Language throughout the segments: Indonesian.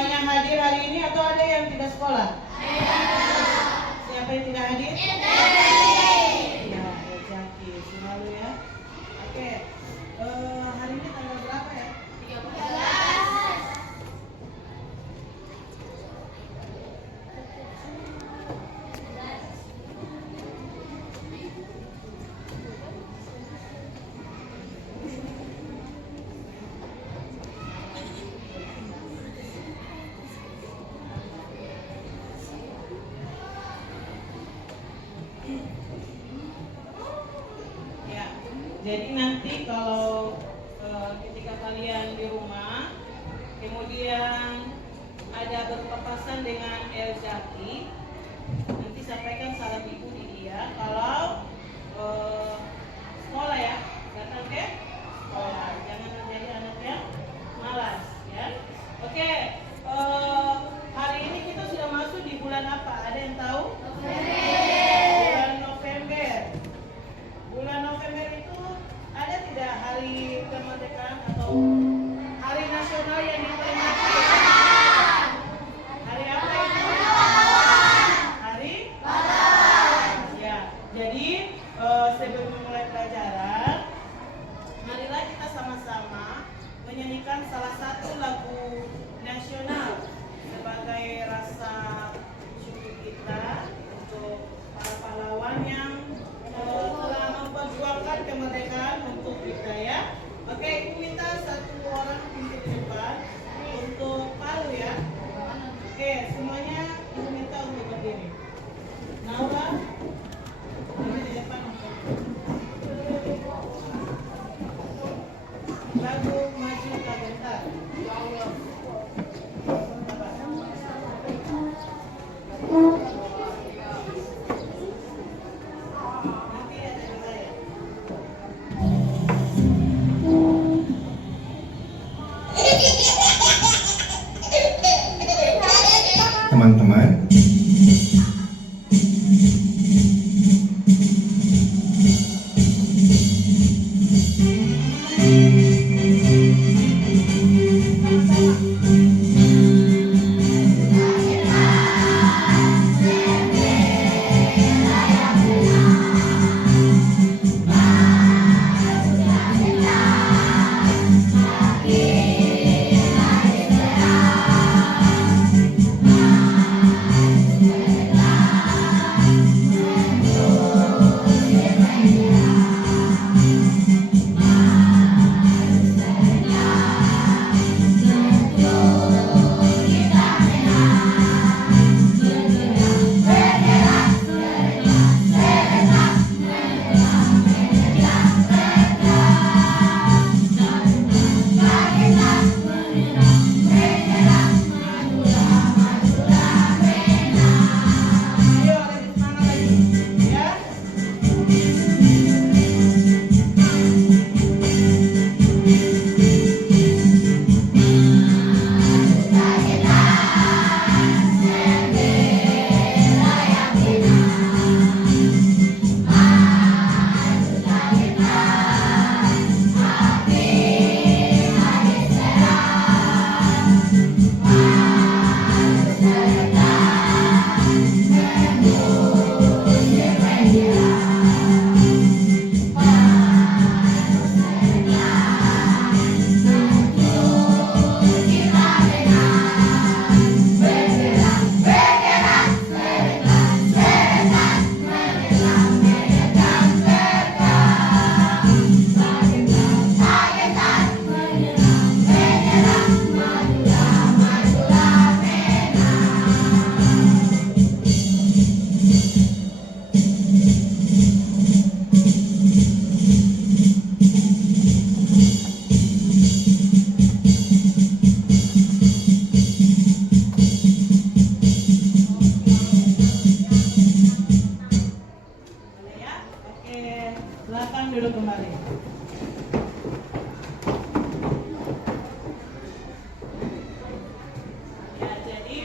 Semuanya hadir hari ini atau ada yang tidak sekolah? Siapa yang tidak hadir? Ya, Jaki. Selalu ya. Oke. Hari ini tanggal berapa ya? 13. Ya. Jadi nanti kalau ketika kalian di rumah, kemudian ada berpapasan dengan El Jaki, nanti sampaikan salam ibu di dia. Kalau sekolah ya, datang ke sekolah, jangan menjadi anak yang malas ya. Oke, hari ini kita sudah masuk di bulan apa? Ada yang tahu? Bulan November. Bulan November itu ada tidak hari kemerdekaan atau hari nasional yang diperingati? Hari apa itu? Hari pahlawan. Ya, jadi sebelum memulai pelajaran, marilah kita sama-sama menyanyikan salah satu lagu nasional sebagai rasa syukur kita untuk para pahlawan yang telah memperjuangkan kemerdekaan untuk kita ya. Oke, ibu minta satu orang pimpin di depan untuk palu ya. Oke, semuanya ibu minta untuk berdiri. Naura, ini di depan. Lagu maju tak bentar. Ya Allah. Nanti ada yang lain. Teman-teman, Ayo lebih semangat lagi ya. Boleh ya? Oke, silakan duduk kembali. Ya, jadi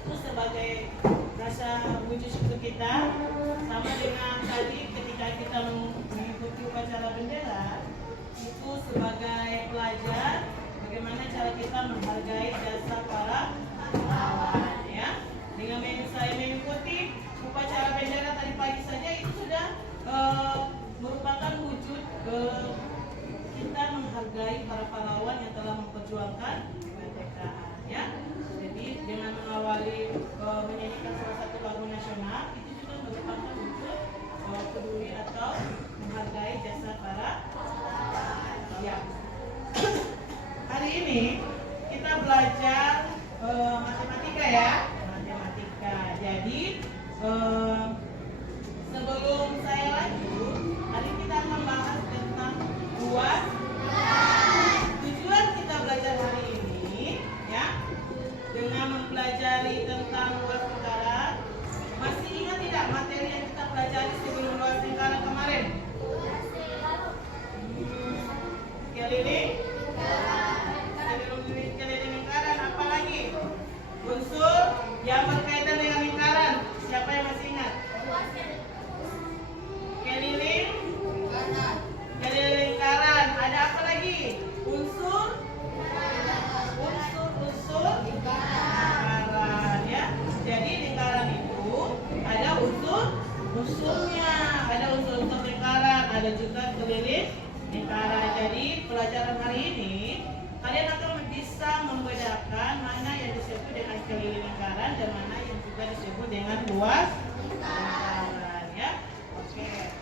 itu sebagai rasa wujud syukur kita, sama dengan tadi ketika kita mengikuti upacara bendera, itu sebagai pelajar bagaimana cara kita menghargai merupakan wujud kita menghargai para pahlawan yang telah memperjuangkan kemerdekaan, ya. Jadi dengan mengawali menyanyikan salah satu lagu nasional itu juga merupakan wujud peduli atau menghargai jasa para ya. Hari ini kita belajar matematika, ya, matematika. Jadi sebelum saya lanjut, hari ini kita akan bahas tentang luas. Tujuan kita belajar hari ini, ya, dengan mempelajari tentang luas lingkaran. Masih ingat tidak materi yang kita pelajari sebelum luas lingkaran kemarin? Keliling. Sebelum keliling lingkaran apa lagi? Unsur yang berkaitan dengan lingkaran. Siapa yang masih ingat? Keliling. Keliling lingkaran. Ada apa lagi? Unsur lingkaran, ya. Jadi lingkaran itu ada unsurnya, ada unsur lingkaran, ada juga keliling lingkaran. Jadi pelajaran hari ini kalian akan bisa membedakan mana yang disebut dengan keliling lingkaran dan mana yang juga disebut dengan luas lingkaran, ya. Oke.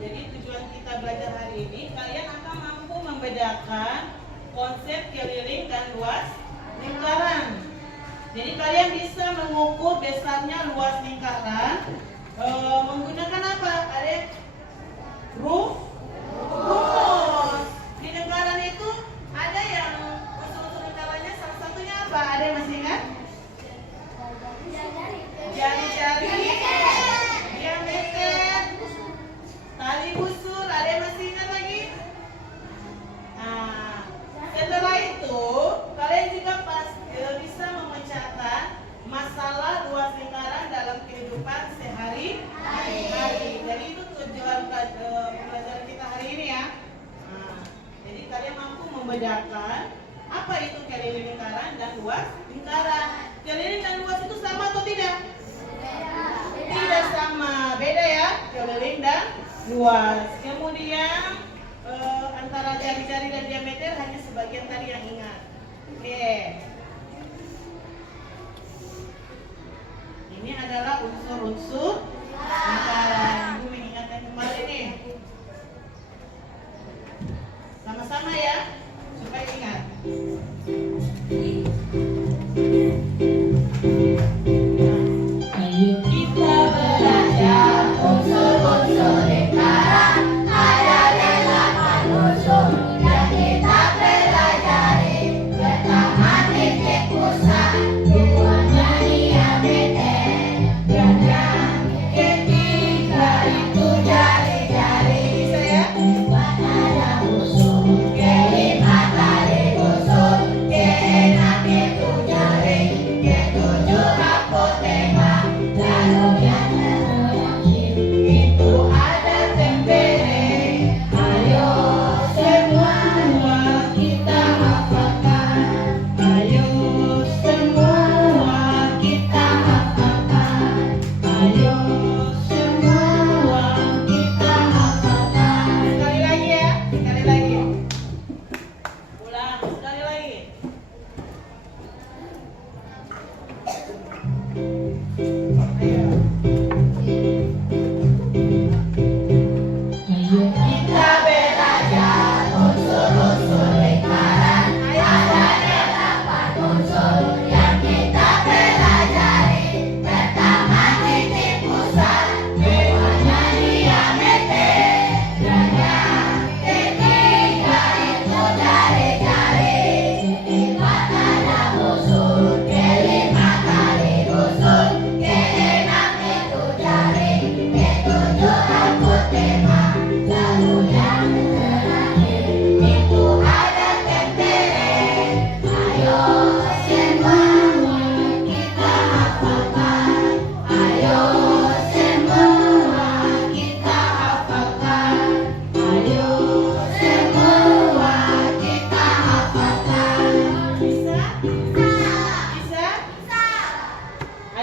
Jadi tujuan kita belajar hari ini, kalian akan mampu membedakan konsep keliling dan luas lingkaran. Jadi kalian bisa mengukur besarnya luas lingkaran menggunakan apa? Ada rumus. Di lingkaran itu ada yang unsur lingkarannya salah satunya apa? Ada yang masih ingat? Jari-jari, diameter, tali busur. Ada yang masih ingat lagi? Nah, setelah itu kalian juga bisa memecahkan masalah luas lingkaran dalam kehidupan sehari-hari. Jadi itu tujuan pelajaran kita hari ini, ya. Nah, jadi kalian mampu membedakan apa itu keliling lingkaran dan luas lingkaran. Keliling dan luas itu sama atau tidak? Tidak sama, beda, ya, keliling dan luas. Kemudian antara jari-jari dan diameter hanya sebagian tadi yang ingat. Oke. Ini adalah unsur-unsur lingkaran. Ibu mengingatkan kembali nih. Sama-sama, ya, supaya ingat. Kita belajar unsur-unsur lingkaran. Ada 8 unsur yang kita pelajari. Pertama titik pusat, duanya diameter, dan yang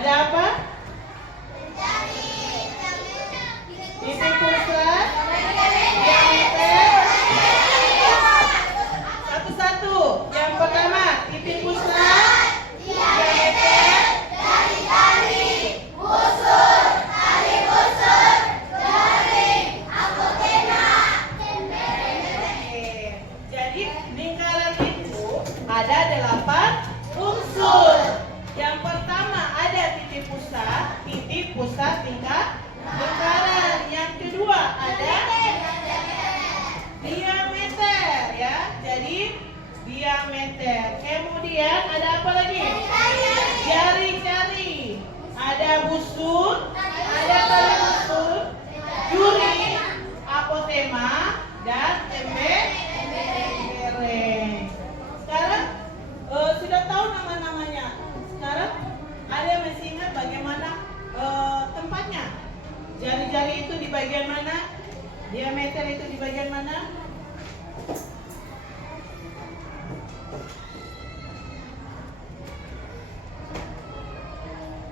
Ada apa? Titik pusat, diameter. Satu-satu. Yang pertama, titik pusat, diameter. Jadi lingkaran itu ada 8 unsur. Yang pertama ada titik pusat lingkaran. Yang kedua ada diameter ya. Jadi diameter. Kemudian ada apa lagi? Jari-jari. Ada busur, ada tali busur, juri, apotema, dan tembereng. Sekarang sudah tahu nama-namanya. Sekarang ada yang masih ingat bagaimana tempatnya? Jari-jari itu di bagian mana? Diameter itu di bagian mana?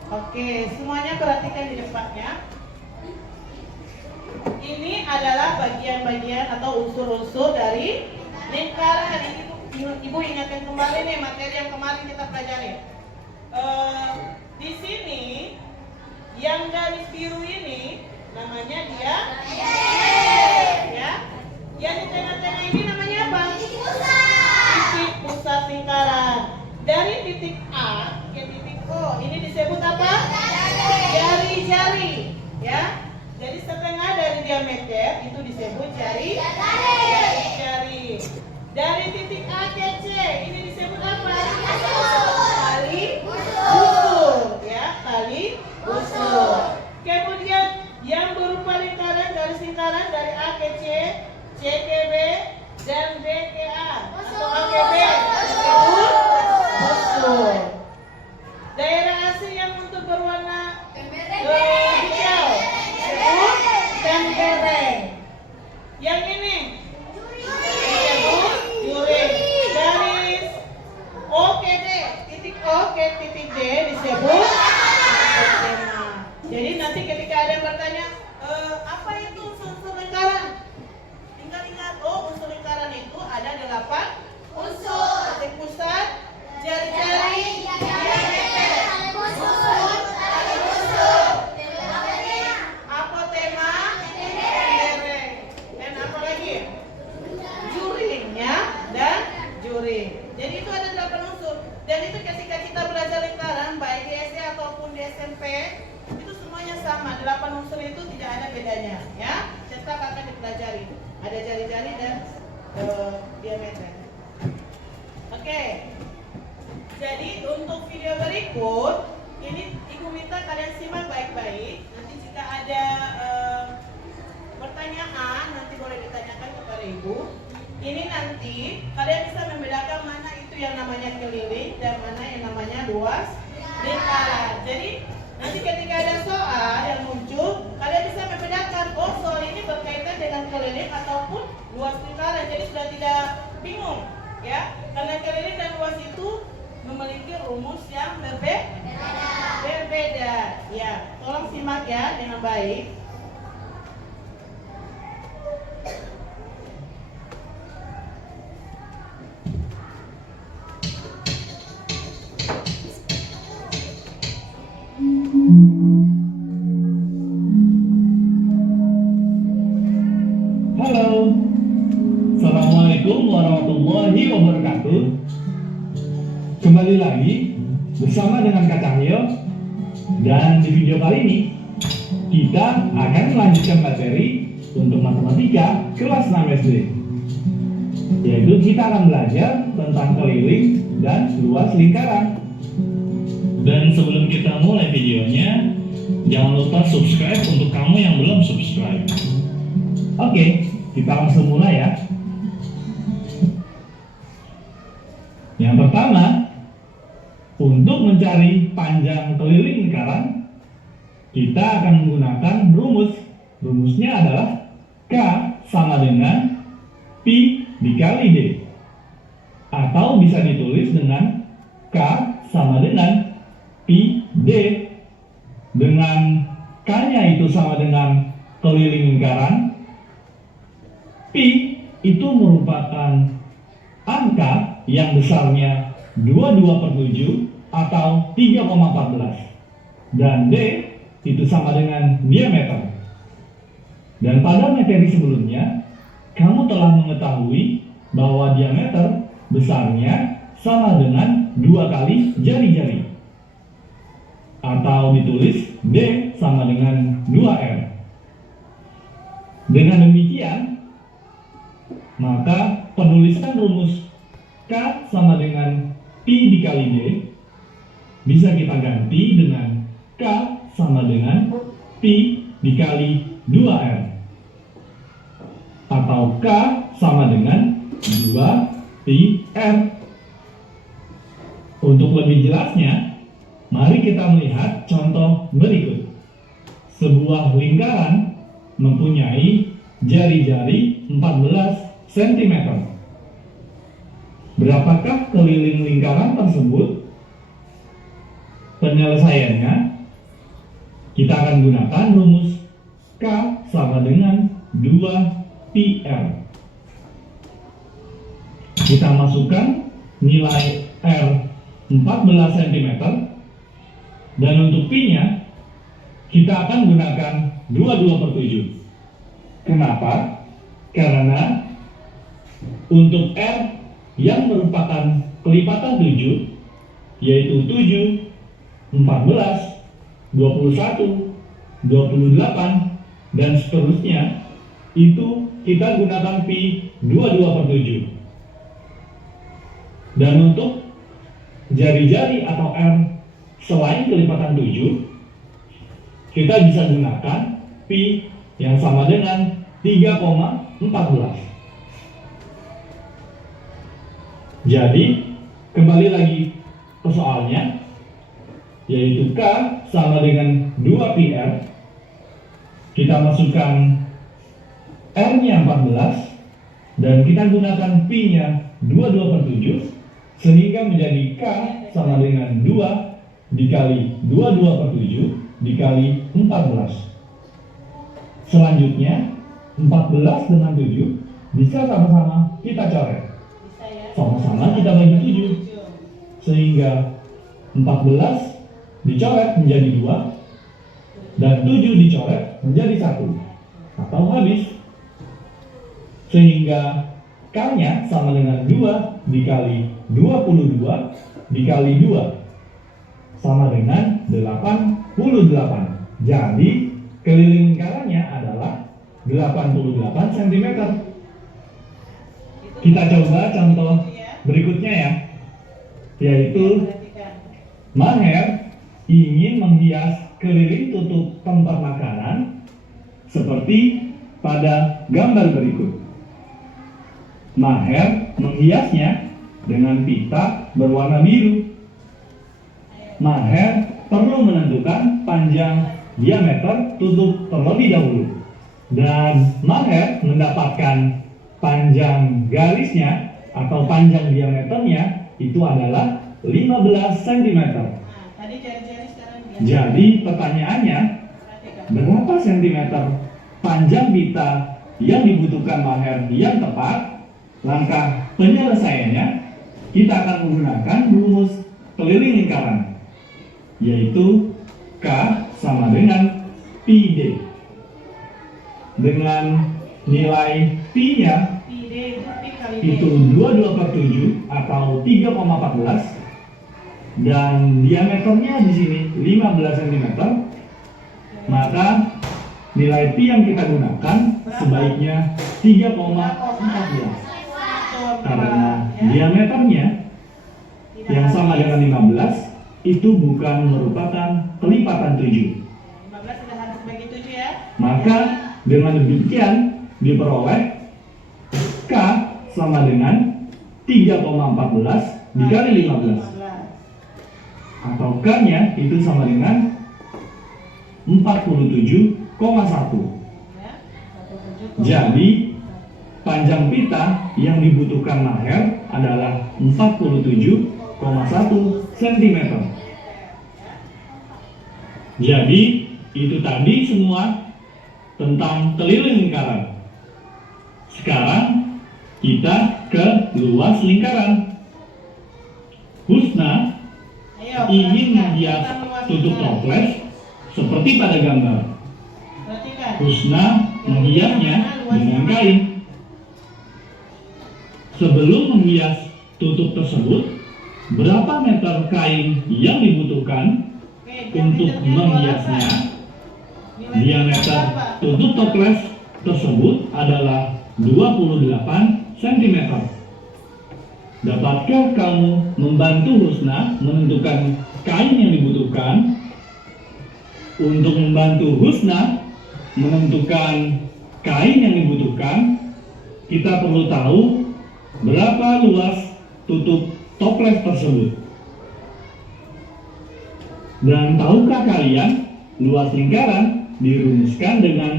Oke, semuanya perhatikan di depannya. Ini adalah bagian-bagian atau unsur-unsur dari lingkaran. Ibu ingatkan kembali nih materi yang kemarin kita pelajari. Di sini yang garis biru ini namanya dia ya. Yang di tengah-tengah ini namanya apa? Titik pusat lingkaran. Dari titik A ke titik O ini disebut apa? Jari-jari ya. Jadi setengah dari diameter itu disebut jari-jari. Dari titik A ke C ini disebut apa? Tali busur ya, tali busur. Kemudian yang berupa lingkaran, garis lingkaran dari A ke C, C ke B, dan B ke A atau A ke B disebut busur. Daerah asing yang untuk berwarna hijau disebut tembereng. Yang ini disebut juri. Garis O ke D, titik O ke titik D disebut apotema. Jadi nanti ketika ada yang bertanya, apa itu unsur lingkaran? Tinggal ingat, unsur lingkaran itu ada 8 unsur. Titik pusat, jari-jari, diameter, tali busur, apotema, tembereng, dan apa lagi? Jurinya dan juri. Jadi itu ada 8 unsur. Dan itu ketika kita belajar lingkaran baik di SD ataupun di SMP, itu semuanya sama. 8 unsur itu tidak ada bedanya, ya. Tetap akan dipelajari. Ada jari-jari dan diameter. Oke. Jadi untuk video berikut ini Ibu minta kalian simak baik-baik. Nanti jika ada pertanyaan nanti boleh ditanyakan kepada Ibu. Ini nanti kalian bisa membedakan mana itu yang namanya keliling dan mana yang namanya luas lingkaran. Jadi nanti ketika ada soal yang muncul, kalian bisa membedakan, soal ini berkaitan dengan keliling ataupun luas lingkaran. Jadi sudah tidak bingung, ya. Karena keliling dan luas itu memiliki rumus yang berbeda. Ya, tolong simak ya dengan baik. Halo, Assalamualaikum warahmatullahi wabarakatuh. Kembali lagi bersama dengan Kak Cahyo. Dan di video kali ini kita akan melanjutkan materi untuk matematika kelas 6 SD, yaitu kita akan belajar tentang keliling dan luas lingkaran. Dan sebelum kita mulai videonya, jangan lupa subscribe untuk kamu yang belum subscribe. Oke, kita langsung mulai ya. Yang pertama, untuk mencari panjang keliling lingkaran, kita akan menggunakan rumus. Rumusnya adalah K sama dengan Pi dikali D. Atau bisa ditulis dengan K sama dengan Pi D itu sama dengan keliling lingkaran, pi itu merupakan angka yang besarnya 22/7 atau 3,14. Dan D itu sama dengan diameter. Dan pada materi sebelumnya, kamu telah mengetahui bahwa diameter besarnya sama dengan 2 kali jari-jari. Atau ditulis D sama dengan 2R. Dengan demikian, maka penulisan rumus K sama dengan Pi dikali D bisa kita ganti dengan K sama dengan Pi dikali 2R. Atau K sama dengan 2πr. Untuk lebih jelasnya, mari kita melihat contoh berikut. Sebuah lingkaran mempunyai jari-jari 14 cm. Berapakah keliling lingkaran tersebut? Penyelesaiannya, kita akan gunakan rumus K sama dengan 2πr. Kita masukkan nilai R 14 cm, dan untuk P-nya kita akan gunakan 22/7. Kenapa? Karena untuk R yang merupakan kelipatan 7, yaitu 7, 14, 21, 28, dan seterusnya, itu kita gunakan pi 22/7. Dan untuk jari-jari atau R selain kelipatan 7, kita bisa gunakan pi yang sama dengan 3,14. Jadi, kembali lagi ke soalnya, yaitu K sama dengan 2πr. Kita masukkan R-nya 14, dan kita gunakan P-nya 22/7, sehingga menjadi K sama dengan 2 dikali 22/7 dikali 14. Selanjutnya, 14 dengan 7 bisa sama-sama kita coret. Bisa ya? Sama-sama kita bagi 7, sehingga 14 dicoret menjadi 2 dan 7 dicoret menjadi 1, atau habis. Sehingga K-nya sama dengan 2 dikali 22 dikali 2 sama dengan 88. Jadi keliling lingkarannya adalah 88 cm. Kita coba contoh berikutnya ya, yaitu Maher ingin menghias keliling tutup tempat makanan seperti pada gambar berikut. Maher menghiasnya dengan pita berwarna biru. Maher perlu menentukan panjang diameter tutup terlebih dahulu, dan Maher mendapatkan panjang garisnya atau panjang diameternya itu adalah 15 cm. Tadi jari-jari, sekarang dia. Jadi pertanyaannya, berapa sentimeter panjang pita yang dibutuhkan Maher yang tepat? Langkah penyelesaiannya, kita akan menggunakan rumus keliling lingkaran, yaitu K sama dengan pi D. Dengan nilai P-nya Pi D, Pi kali D. itu 22/7 atau 3,14, dan diameternya di sini 15 cm. Maka nilai Pi yang kita gunakan sebaiknya 3,14. Karena diameternya yang sama dengan 15 itu bukan merupakan kelipatan 7. 15 sudah harus bagi 7 ya. Maka dengan demikian diperoleh K sama dengan 3,14 dikali 15. Atau K-nya itu sama dengan 47,1. Jadi panjang pita yang dibutuhkan Maher adalah 47,1 cm. Jadi itu tadi semua tentang keliling lingkaran. Sekarang kita ke luas lingkaran. Husna Ayo, ingin perhatikan menghias tentang luas tutup lingkaran. toples seperti pada gambar. Perhatikan. Husna menghiasnya dengan kain. Sebelum menghias tutup tersebut, berapa meter kain yang dibutuhkan Oke, untuk diameternya menghiasnya? berapa? Nilai Diameter berapa? tutup toples tersebut adalah 28 cm. Dapatkah kamu membantu Husna menentukan kain yang dibutuhkan? Untuk membantu Husna menentukan kain yang dibutuhkan, kita perlu tahu berapa luas tutup toples tersebut. Dan tahukah kalian luas lingkaran dirumuskan dengan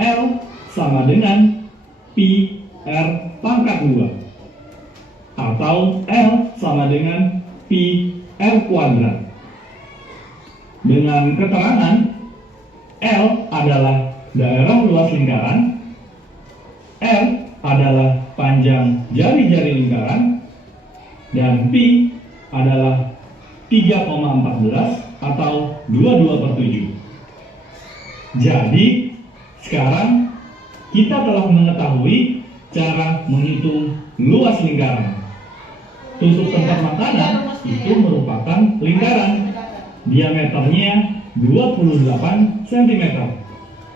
L sama dengan pi R pangkat 2 atau L sama dengan pi R kuadrat. Dengan keterangan L adalah daerah luas lingkaran, R adalah panjang jari-jari lingkaran, dan pi adalah 3,14 atau 22/7. Jadi, sekarang kita telah mengetahui cara menghitung luas lingkaran. Tutup tempat makanan itu merupakan lingkaran. Diameternya 28 cm.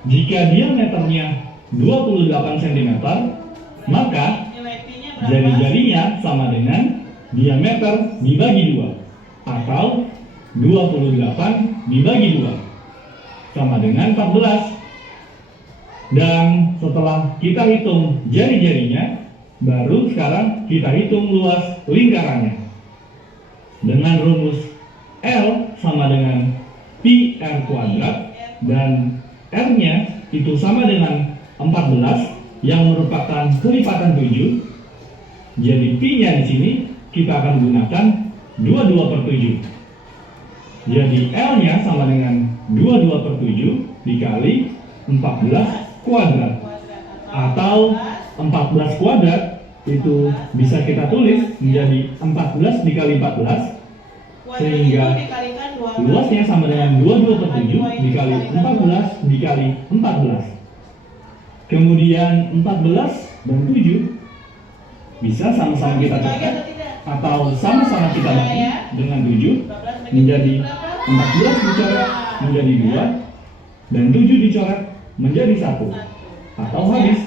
Jika diameternya 28 cm, maka Nilai P-nya berapa? jari-jarinya sama dengan diameter dibagi 2 atau 28 dibagi 2 sama dengan 14. Dan setelah kita hitung jari-jarinya, baru sekarang kita hitung luas lingkarannya. Dengan rumus L sama dengan pi R kuadrat dan R-nya itu sama dengan 14 yang merupakan kelipatan 7. Jadi pi-nya di sini kita akan gunakan 22/7. Jadi L-nya sama dengan 22/7 dikali 14 kuadrat atau 14 kuadrat itu bisa kita tulis menjadi 14 dikali 14 sehingga luasnya sama dengan 22/7 dikali 14 dikali 14. Kemudian 14 dan 7 bisa sama-sama kita catat atau sama-sama kita bagi dengan 7 menjadi 14 dicoret menjadi 2 dan 7 dicoret menjadi 1 atau habis,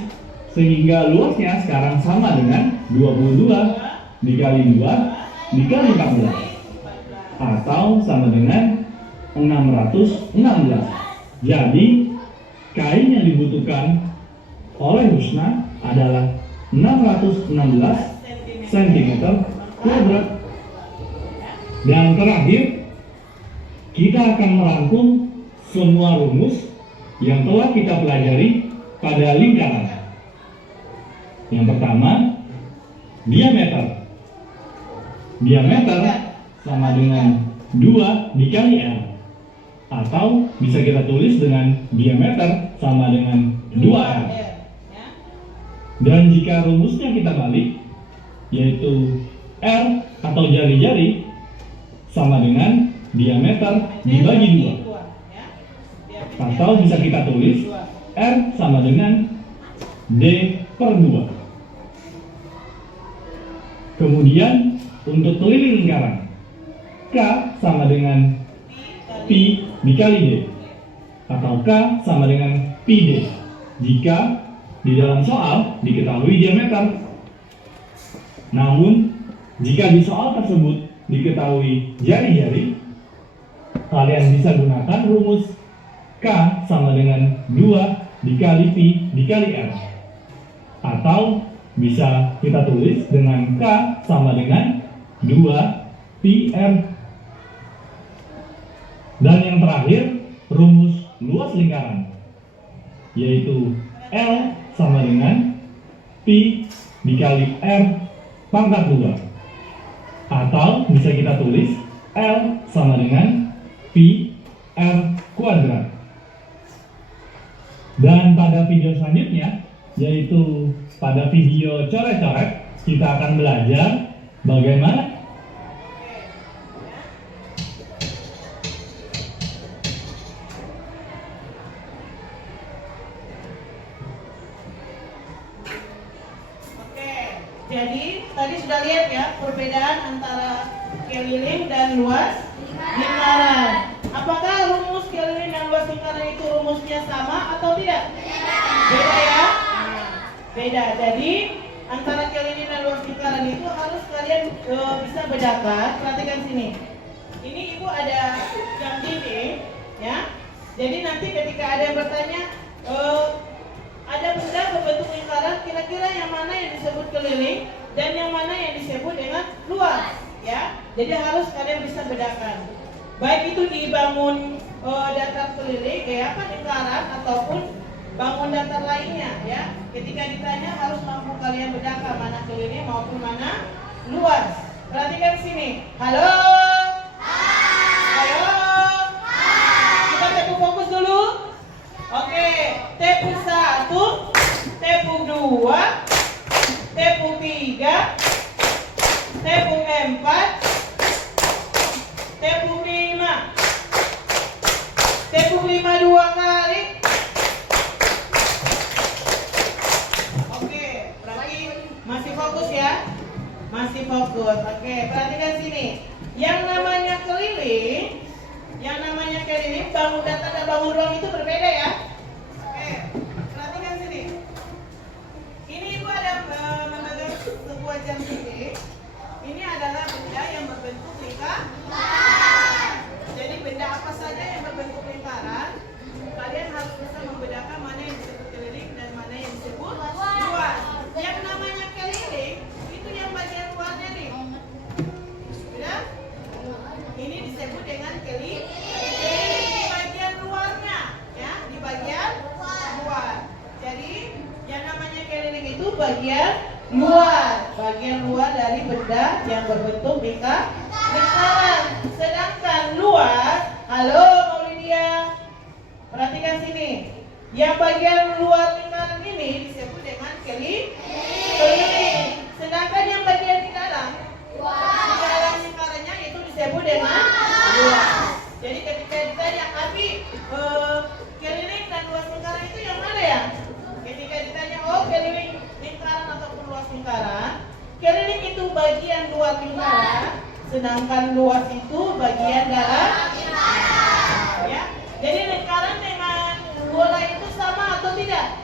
sehingga luasnya sekarang sama dengan 22 dikali 2 dikali 14 atau sama dengan 616. Jadi kain yang dibutuhkan oleh Husna adalah 616 cm kuadrat. Dan terakhir, kita akan merangkum semua rumus yang telah kita pelajari pada lingkaran. Yang pertama, diameter. Diameter sama dengan 2 dikali L, atau bisa kita tulis dengan diameter sama dengan 2L. Dan jika rumusnya kita balik, yaitu R atau jari-jari sama dengan diameter dibagi 2, atau bisa kita tulis R sama dengan D/2. Kemudian untuk keliling lingkaran, K sama dengan Pi dikali D, atau K sama dengan Pi D jika di dalam soal diketahui diameter. Namun jika di soal tersebut diketahui jari-jari, kalian bisa gunakan rumus K sama dengan 2 dikali Pi dikali R, atau bisa kita tulis dengan K sama dengan 2 Pi R. Dan yang terakhir, rumus luas lingkaran, yaitu L sama dengan Pi dikali R pangkat 2, atau bisa kita tulis L sama dengan Pi R kuadrat. Dan video selanjutnya, yaitu pada video coret-coret, kita akan belajar bagaimana Jadi tadi sudah lihat ya perbedaan antara keliling dan luas lingkaran. Apakah rumus keliling dan luas lingkaran itu rumusnya sama atau tidak? Beda ya? Beda. Jadi antara keliling dan luas lingkaran itu harus kalian bisa bedakan. Perhatikan sini. Ini ibu ada jam dinding, ya. Jadi nanti ketika ada yang bertanya, ada benda berbentuk lingkaran, kira-kira yang mana yang disebut keliling dan yang mana yang disebut dengan luas, ya. Jadi harus kalian bisa bedakan. Baik itu dibangun datar keliling, kayak apa lingkaran ataupun bangun datar lainnya, ya. Ketika ditanya harus mampu kalian bedakan mana keliling maupun mana luas. Perhatikan sini. Halo. Halo. Kita tepuk fokus dulu. Oke, tepuk 1, tepuk 2, tepuk 3, tepuk 4, tepuk 5, tepuk 5 2 kali. Oke, berarti masih fokus ya? Masih fokus. Oke, perhatikan sini. Yang namanya keliling, bangun datar dan bangun ruang itu berbeda ya. Oke, perhatikan sini. Ini ibu ada memegang sebuah jam dinding. Ini adalah benda yang berbentuk lingkaran. Jadi benda apa saja yang berbentuk lingkaran, kalian harus bisa membedakan mana yang disebut keliling dan mana yang disebut luas. Yang namanya keliling itu yang bagian luarnya nih. Sudah? Ini disebut dengan keliling. Di bagian luarnya, ya, di bagian luar. Jadi yang namanya keliling itu bagian luar dari benda yang berbentuk lingkaran. Sedangkan luas, halo Maulidia, perhatikan sini. Yang bagian luar lingkaran ini disebut dengan keliling. Sedangkan yang bagian di dalam lingkarannya itu disebut dengan luas. Jadi ketika ditanya, Abi, keliling dan luas lingkaran itu yang mana ya? Ketika ditanya, oh keliling lingkaran ataupun luas lingkaran, keliling itu bagian luar lingkaran, sedangkan luas itu bagian dalam. Ya, jadi lingkaran dengan bola itu sama atau tidak?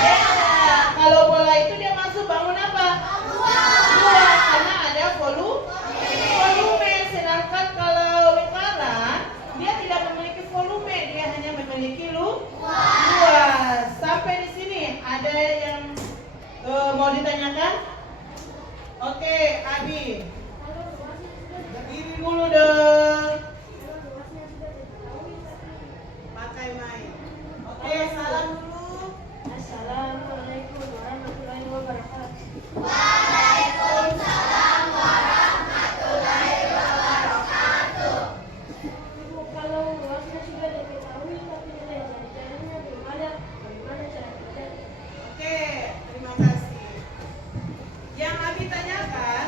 Beda. Kalau bola itu dia masuk bangun apa? Luas, karena ada volume. Sedangkan kalau lingkaran dia tidak memiliki volume, dia hanya memiliki luas. Sampai di sini ada yang mau ditanyakan? Oke, Abi. Berdiri dulu dong. Pakai mic. Oke, salam dulu. Assalamualaikum warahmatullahi wabarakatuh. Waalaikumsalam warahmatullahi wabarakatuh. Ibu, kalau luasnya sudah diketahui tapi nilai jari-jarinya belum ada, bagaimana cara kerjanya? Oke, terima kasih. Yang Abi tanyakan,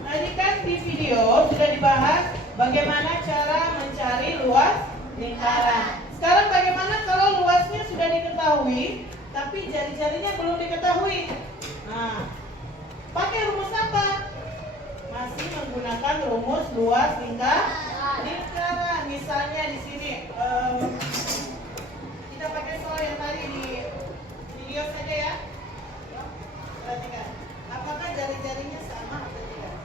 tadi kan di video sudah dibahas bagaimana cara mencari luas lingkaran. Sekarang bagaimana kalau luasnya sudah diketahui, tapi jari-jarinya belum diketahui? Nah, pakai rumus apa? Masih menggunakan rumus luas lingkaran. Misalnya di sini, kita pakai soal yang tadi di video saja ya. Perhatikan, apakah jari-jarinya sama atau tidak?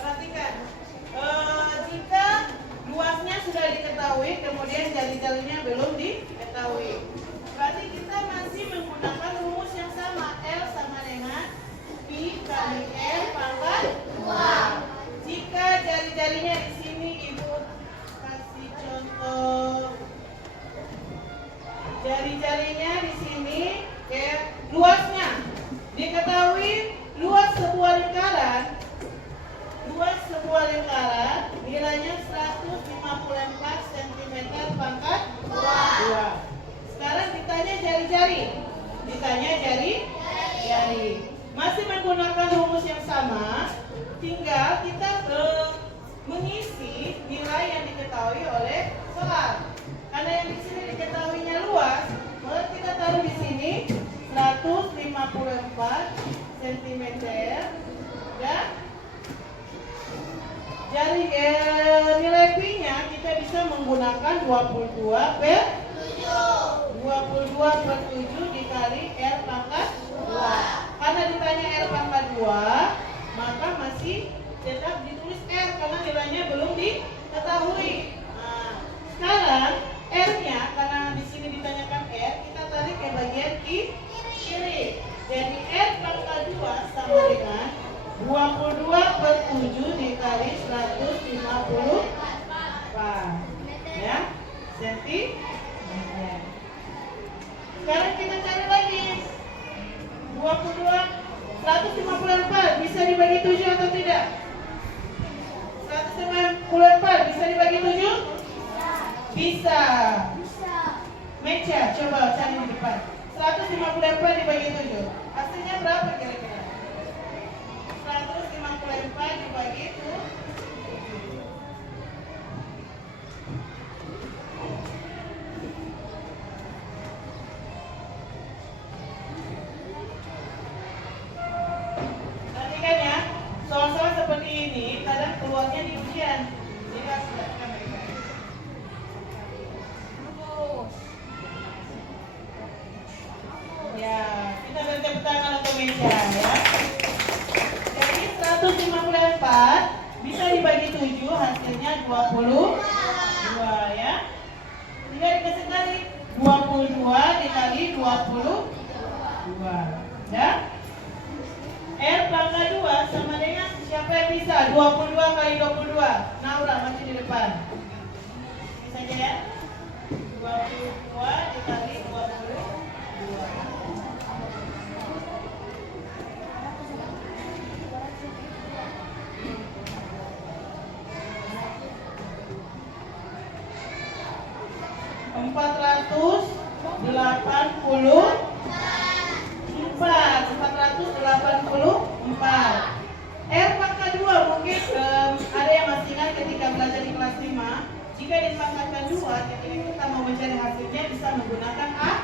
Perhatikan, jika luasnya sudah diketahui, kemudian jari-jarinya belum diketahui, berarti kita masih menggunakan rumus yang sama, L Jari-jarinya di sini luasnya diketahui luas sebuah lingkaran nilainya 154 cm pangkat 2. Sekarang ditanya jari-jari. Masih menggunakan rumus yang sama, tinggal kita mengisi nilai yang diketahui oleh soal. Karena yang di sini diketahuinya luas, maka kita taruh di sini 154 cm dan nilai pi-nya kita bisa menggunakan 22 per 7 dikali R pangkat 2. Karena ditanya R pangkat 2, maka masih tetap ditulis R karena nilainya belum diketahui. Nah, sekarang R-nya karena di sini ditanyakan R, kita tarik ke bagian kiri. Jadi R pangkat 2 sama dengan 22 per 7 dikali 154. Ya, sentimeter. Sekarang kita cari lagi 154 bisa dibagi 7 atau tidak? 154 bisa dibagi 7? Bisa. Meja, coba cari di depan. 154 dibagi 7. Hasilnya berapa kira-kira? 154 dibagi 7. Perhatikan ya, soal-soal seperti ini kadang keluarnya di ujian. Jadi harus perhatikan baik-baik. Ya, kita beri tepuk tangan untuk meja ya. Jadi 154 bisa dibagi 7, hasilnya 22 ya. Tinggal dikasih kali 22 dikali 22 ya. R pangkat 2 sama dengan siapa yang bisa? 22 kali 22. Naura masih di depan. Ini saja ya. 22 dikali 22. 484. R pangkat 2 mungkin ada yang masih ingat ketika belajar di kelas 5. Jika dipangkatkan 2, ketika kita mau mencari hasilnya bisa menggunakan apa?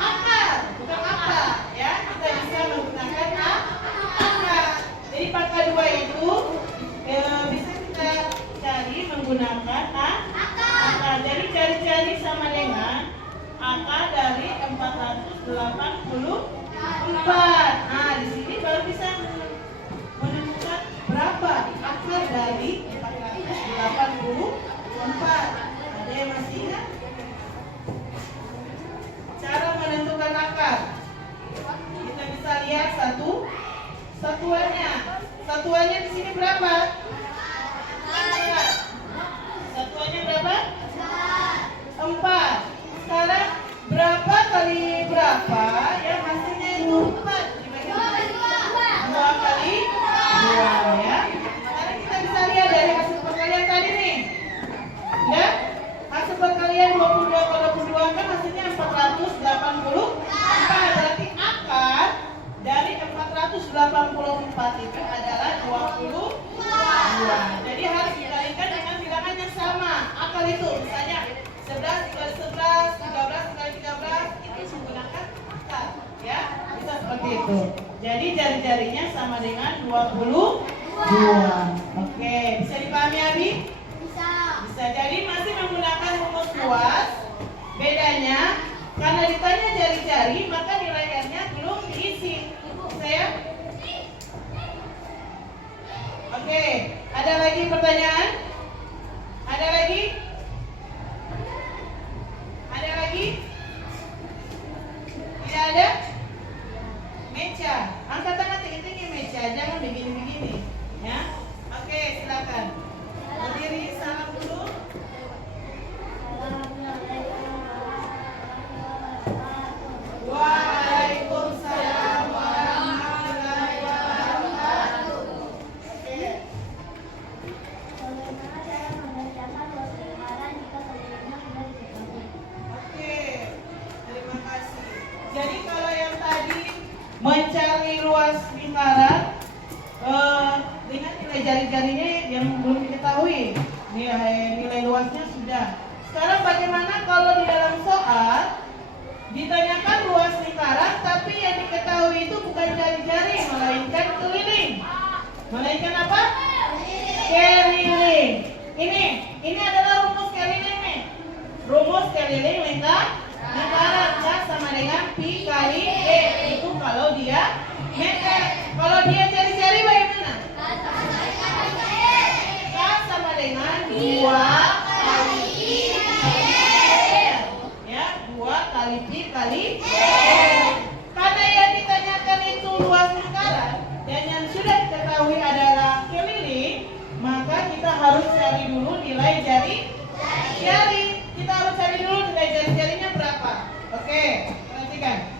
Akar, bukan apa ya. Kita bisa menggunakan akar. Jadi pangkat 2 itu bisa kita cari menggunakan akar. Jadi cari-cari sama dengan akar dari 484. Nah, di sini baru bisa menemukan berapa akar dari 484. Ada yang masih ingat? Cara menentukan akar. Kita bisa lihat satuannya. Satuannya di sini berapa? Satuannya berapa? 4. Sekarang berapa kali berapa? Ya hasilnya itu 4 dibagi 2 kali 2 ya. Sekarang kita bisa lihat dari hasil perkalian tadi nih. Ya, hasil perkalian 22 kali 22 kan hasilnya 484. Berarti akar dari 484 itu adalah 22. Jadi harus dikalikan dengan bilangan yang sama. Akar itu misalnya 11 dikali 11, 13 dikali 13, itu menggunakan akar ya. Bisa seperti itu. Jadi jari-jarinya sama dengan 22. Oke, bisa dipahami Abi? Bisa. Jadi masih menggunakan rumus luas. Bedanya karena ditanya jari-jari maka nilai R-nya belum diisi. Bisa ya? Oke, ada lagi pertanyaan? Ada lagi? Ada lagi? Tidak ada? Meja, angkat tangan tinggi-tinggi meja, jangan begini-begini ya. Oke, silakan berdiri, salam dulu. luas lingkaran dengan nilai jari-jarinya yang belum diketahui. Nilai luasnya sudah. Sekarang bagaimana kalau di dalam soal ditanyakan luas lingkaran, tapi yang diketahui itu bukan jari-jari, melainkan keliling. Melainkan apa? Keliling. Ini adalah rumus keliling nih. Rumus keliling lingkaran K sama dengan pi kali E. Itu kalau dia meter. Kalau dia jari-jari bagaimana? K sama dengan 2 kali pi kali R. Ya, 2 kali pi kali R. Karena yang ditanyakan itu luas lingkaran dan yang sudah diketahui adalah keliling, maka kita harus cari dulu nilai jari. Kita harus cari dulu nilai jari-jarinya berapa. Oke, perhatikan.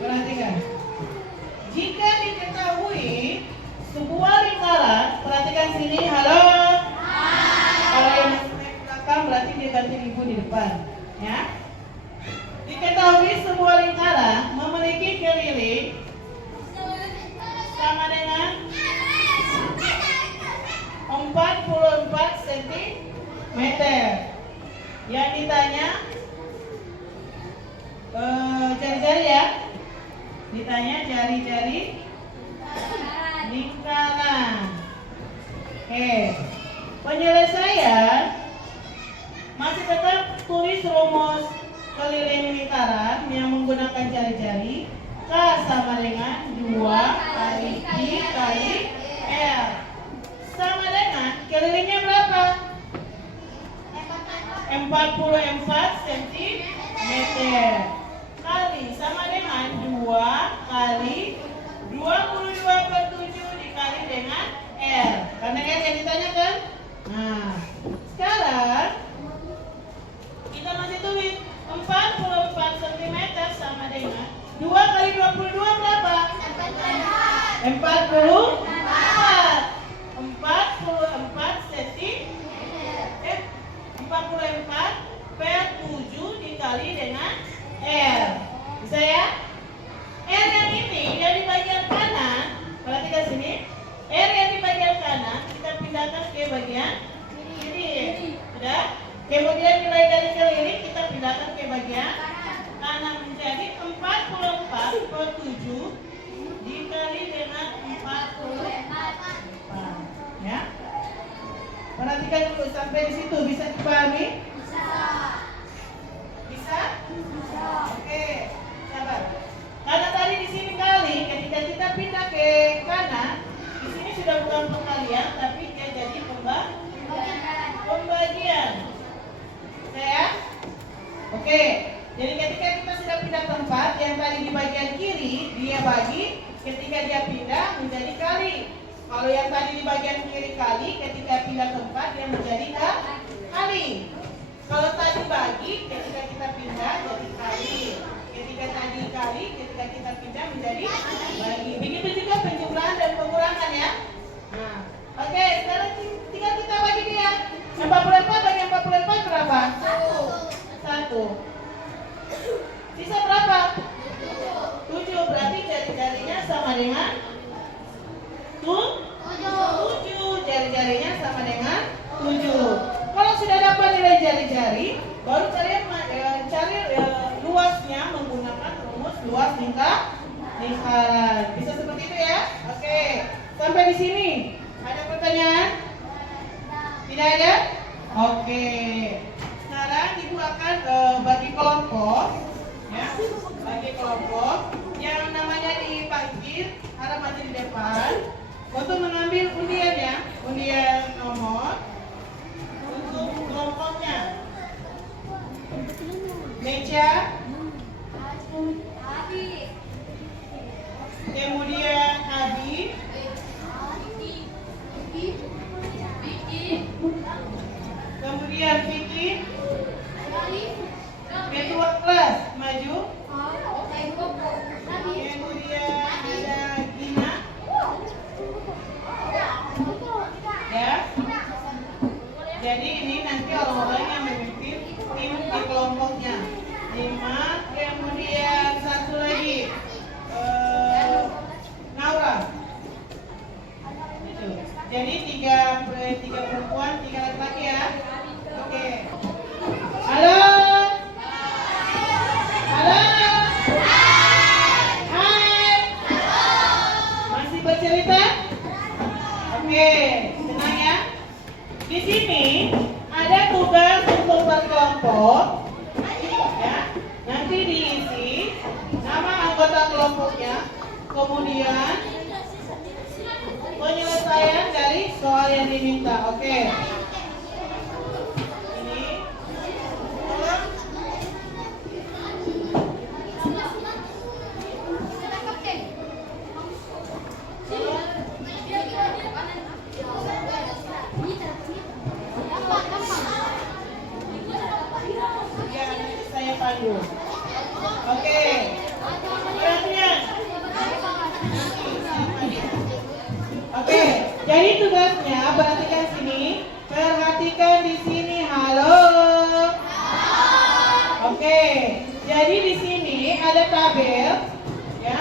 Perhatikan. Jika diketahui sebuah lingkaran, perhatikan sini, halo. Kalau yang masih naik belakang berarti dia ganti ibu di depan, ya. Diketahui sebuah lingkaran memiliki keliling sama dengan 44 cm. Yang ditanya jari-jari ya. Ditanya jari-jari lingkaran. Oke. Penyelesaian masih tetap tulis rumus keliling lingkaran yang menggunakan jari-jari. K sama dengan 2 kali pi kali R. Sama dengan kelilingnya berapa? 44 cm. Kali sama dengan 2 kali 22/7 dikali dengan R. Karena R yang ditanyakan. Nah, sekarang kita masih tulis 44 cm sama dengan 2 kali 22 berapa? 44 per 7 dikali dengan R. Bisa ya? R yang ini yang di bagian kanan, perhatikan sini. R yang di bagian kanan kita pindahkan ke bagian kiri. Sudah? Kemudian nilai dari keliling kita pindahkan ke bagian kanan menjadi 44/7 dikali dengan 44. Ya. Perhatikan dulu sampai di situ, bisa dipahami? Bisa? Oke, sabar. Karena tadi di sini kali, ketika kita pindah ke kanan, di sini sudah bukan pengalian, tapi dia jadi pembagian. Ya? Oke. Jadi ketika kita sudah pindah tempat, yang tadi di bagian kiri dia bagi, ketika dia pindah menjadi kali. Kalau yang tadi di bagian kiri kali, ketika pindah tempat dia menjadi kali. Kalau tadi bagi, ketika kita pindah jadi kali. Ketika tadi kali, ketika kita pindah menjadi bagi. Begitu juga penjumlahan dan pengurangan ya. Nah, oke, sekarang tinggal kita bagi dia. 44 bagi 44 berapa? 1. Sisa berapa? 7. Berarti jari-jarinya sama dengan 7. Jari-jarinya sama dengan 7. Kalau sudah dapat nilai jari-jari, baru cari luasnya menggunakan rumus luas lingkaran. Bisa seperti itu ya? Oke. Sampai di sini. Ada pertanyaan? Tidak ada? Oke. Sekarang ibu akan bagi kelompok, ya. Bagi kelompok yang namanya dipanggil, harap maju di depan untuk mengambil undian ya, undian nomor untuk kelompoknya. Meja, kemudian Adi, kelompok, ya, nanti diisi nama anggota kelompoknya, kemudian penyelesaian dari soal yang diminta. Oke. Ini tolong. Ya, nanti saya pandu. Oke. Perhatian. Oke, jadi tugasnya perhatikan sini. Perhatikan di sini. Halo. Oke. Jadi di sini ada tabel, ya.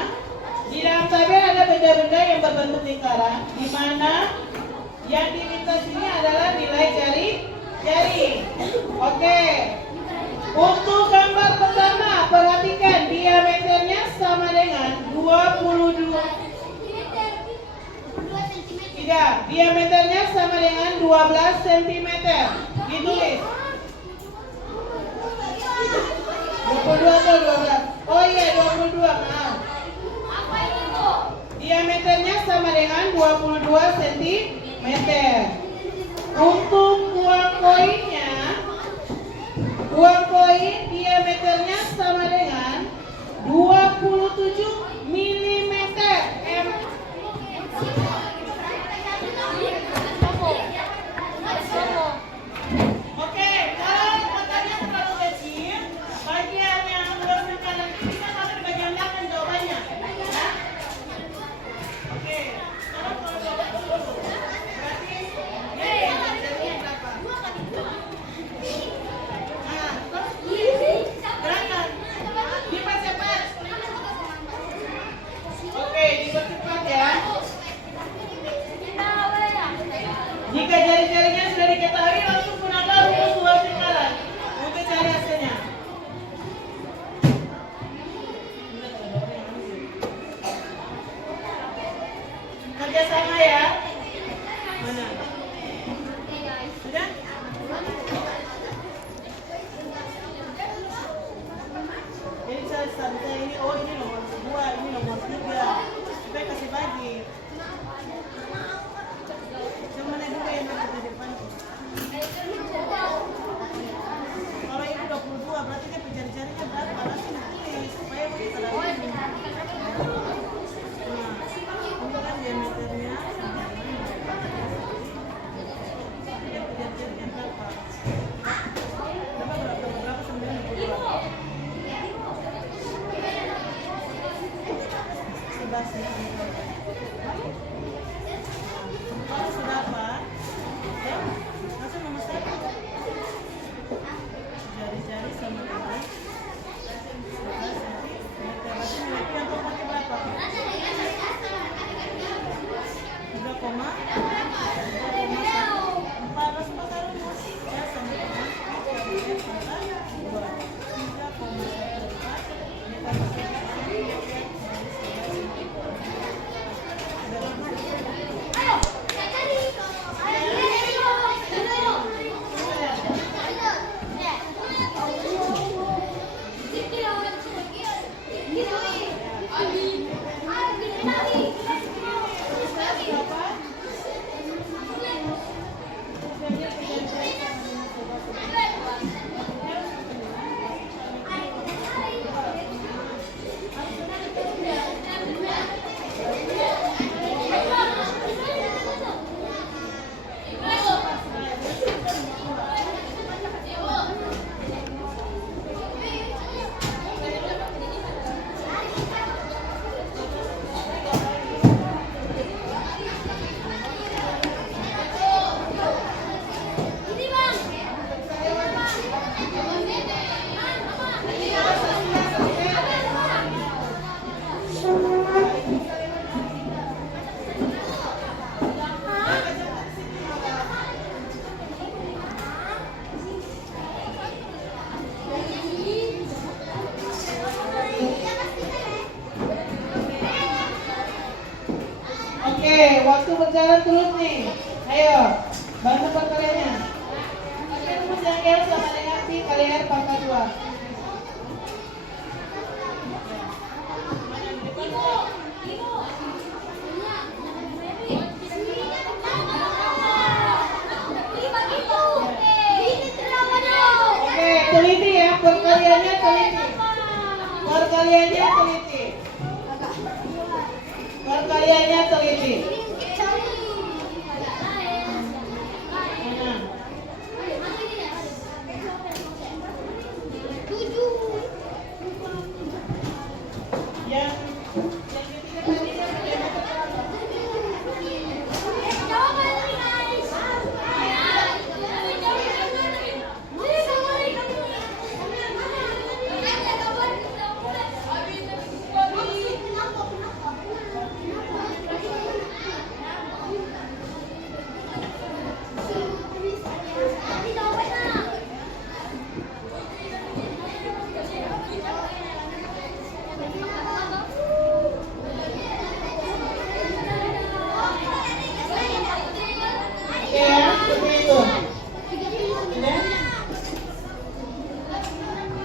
Di dalam tabel ada benda-benda yang berbentuk lingkaran, di mana yang diminta sini adalah nilai jari. Oke. Untuk gambar pertama, perhatikan diameternya sama dengan 22. Tidak, diameternya sama dengan 12 cm. Ditulis. 22 atau 12? Oh iya, 22, maaf. Diameternya sama dengan 22 cm. Untuk uang koin diameternya sama dengan 27 mm. Oke, kalau kotaknya terlalu kecil, bagian yang luar kanan bisa taruh di bagian belakang jawabannya. Ya? Oke, sekarang kalau jawaban dulu. Berarti ya, jadinya berapa? Nah, terus gerakan. Dipercepat. Oke, dipercepat ya. Jika jari-jarinya sudah diketahui, langsung gunakan rumus luas lingkaran untuk cari hasilnya. Kerjasama ya. Mana? Sudah? Jadi saya ini, oh ini nomor 2, ini nomor 3. Kita kasih bagi. Yang mana dulu yang ada di depan? Kalau ini 22, berarti dia jari-jarinya berapa? Langsung ditulis supaya kita tahu. Nah, ini kan diameternya sama dengan dia jari-jarinya berapa? Berapa 92? 11 ya. Kalau sudah apa? Ya, langsung nomor 1. Jari-jari sama dengan 11 cm. Berarti nilai Q untuk pakai berapa? 3,4 langsung pakai rumus. Ya, sama dengan 3,14 2. 3,14 Oke, waktu berjalan terus nih. Ayo, bantu perkaliannya. Oke, rumus yang L sama dengan 3 kali R pangkat 2. Oke, teliti ya, perkaliannya teliti. Perkaliannya teliti. Perkaliannya teliti. Mana? Yang ketiga tadi siapa yang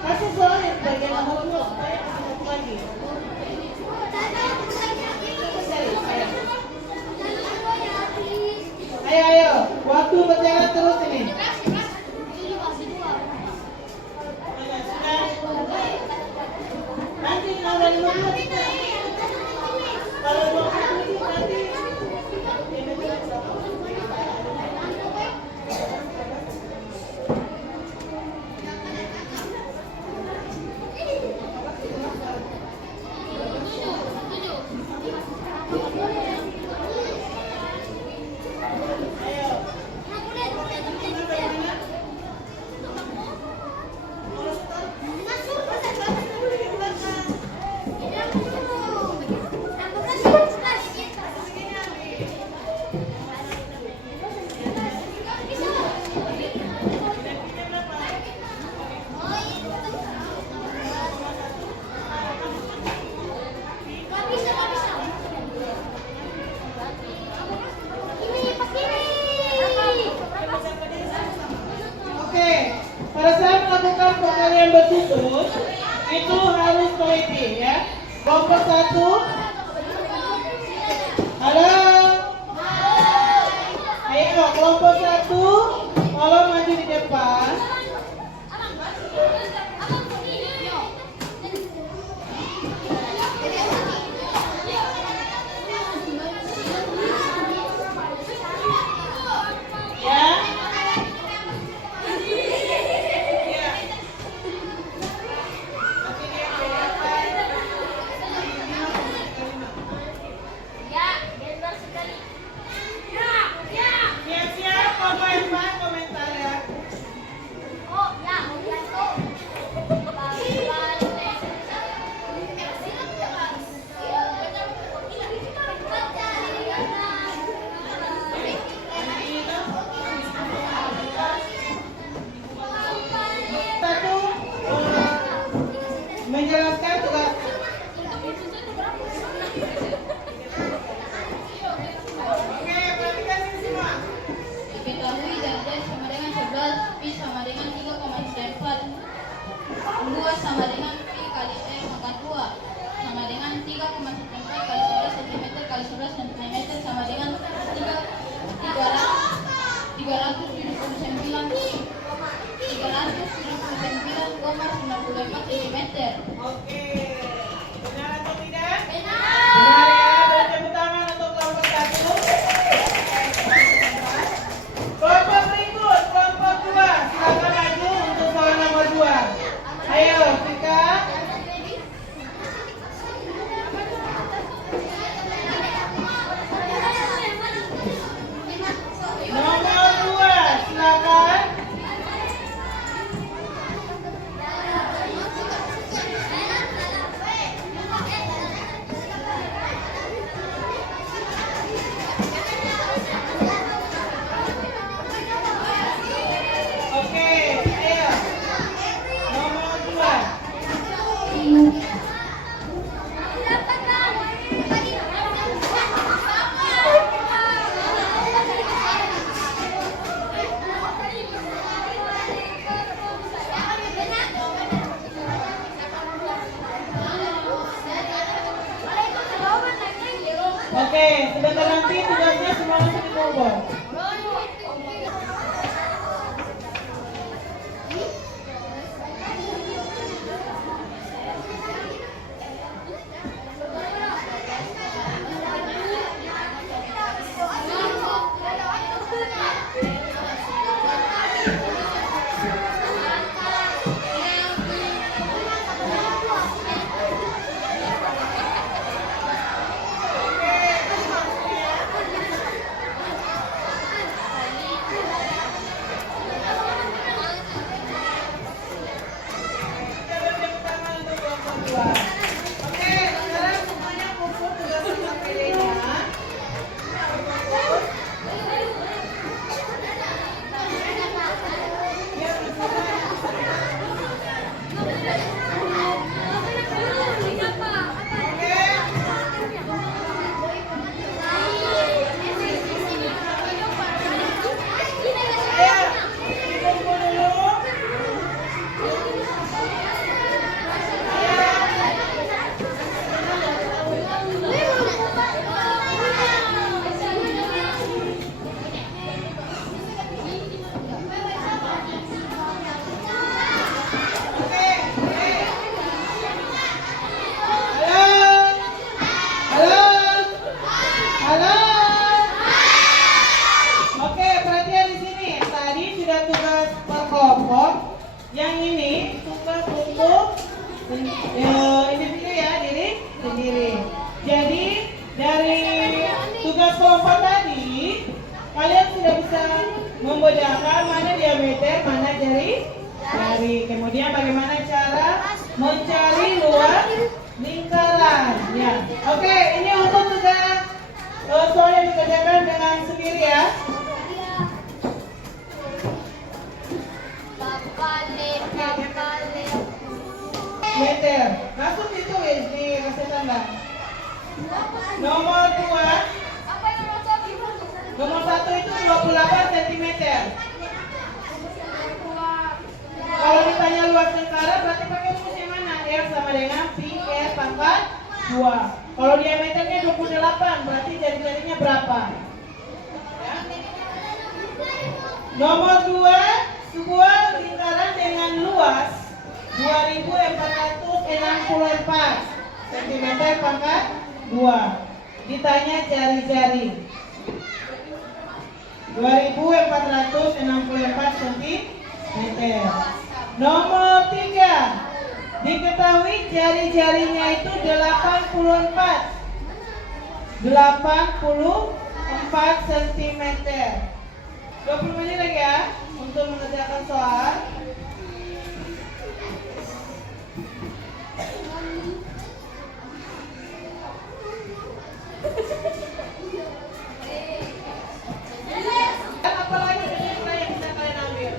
kasih soal yang bagian nomor 2 supaya satu lagi. Ayo, waktu berjalan terus ini. Nanti kalau 50 kalau 20 nanti pada saat melakukan perkalian bersusun itu harus teliti ya. Kelompok 1. Halo. Ayo kelompok 1 tolong maju di depan. Siap-siap komentar ya. Oke, sebentar nanti tugasnya semua masuk di kumpul. Yang ini tugas untuk individu ya, diri sendiri. Jadi dari tugas kelompok tadi kalian sudah bisa membedakan mana diameter, mana jari. Kemudian bagaimana cara mencari luas lingkaran. Ya, oke. Ini untuk tugas soal yang dikerjakan dengan sendiri ya. Meter. Langsung ditulis di kasih tanda. Nomor 2. Nomor 1 itu 28 cm. Kalau ditanya luas lingkaran berarti pakai rumus yang mana? R sama dengan pi R pangkat 2. Kalau diameternya 28 berarti jari-jarinya berapa? Ya. Nomor 2, sebuah lingkaran dengan luas 2464 cm pangkat 2. Ditanya jari-jari 2464 cm. Nomor 3, diketahui jari-jarinya itu 84 cm. 20 menit lagi ya untuk mengerjakan soal. Dan apa lagi yang bisa kalian ambil?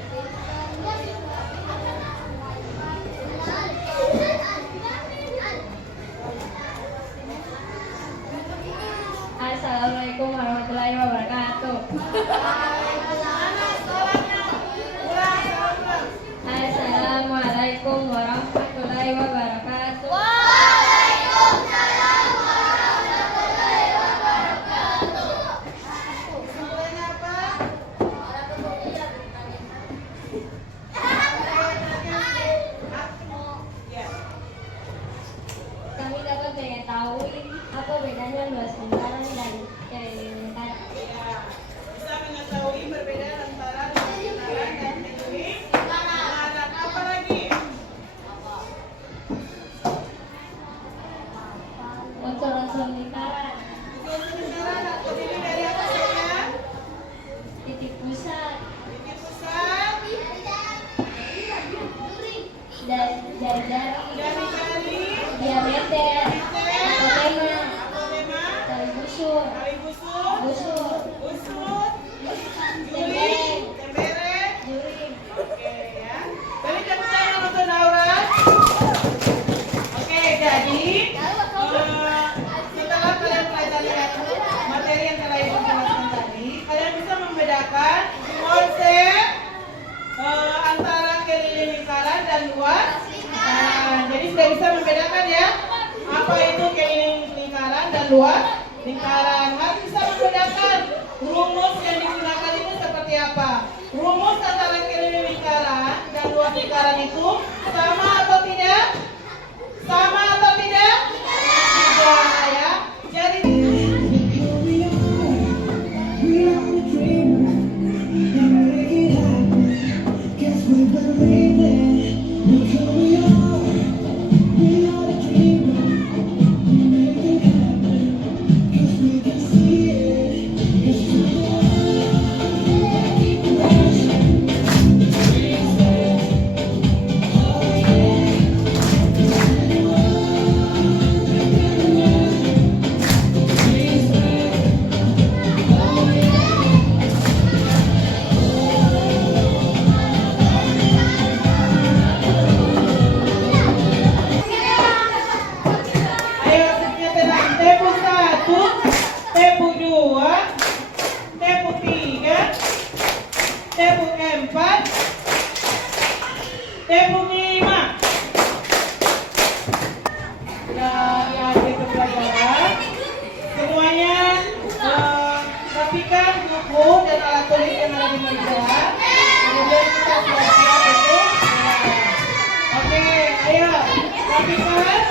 Assalamualaikum warahmatullahi wabarakatuh. Assalamualaikum warahmatullahi wabarakatuh. Waalaikumsalam warahmatullahi wabarakatuh. Kesimpulannya apa? Ya. Kami dapat mengetahui apa bedanya luas lingkaran dan jari lingkaran. Ya. Bisa mengetahui perbedaan antara luas lingkaran dan jari lingkaran. Apa lagi? Unsur-unsur lingkaran, Luas lingkaran terdiri dari apa saja? titik pusat, Titik pusat, dan jari-jari, jari-jari, diameter, apotema, apotema, tali busur, tali busur, busur, busur, tembereng, tembereng. juring. Oke ya. Tadi tepuk tangan untuk Naura. Oke, jadi setelah kalian pelajari materi yang telah ibu jelaskan tadi, kalian bisa membedakan konsep antara keliling lingkaran dan luas. Nah, jadi sudah bisa membedakan ya apa itu keliling lingkaran dan luas lingkaran. Harus bisa membedakan rumus yang digunakan itu seperti apa. Rumus antara kiri lingkaran dan luas lingkaran itu sama atau tidak? Sama atau tidak? Tidak ya. Jadi ayo sekian tepu 1, tepu 2, tepu 3, tepu 4, tepu 5. Dan ya akhir pembelajaran semuanya rapikan buku dan alat tulis yang ada di meja. Kemudian kita siap-siap untuk belajar. Oke, ayo rapikan.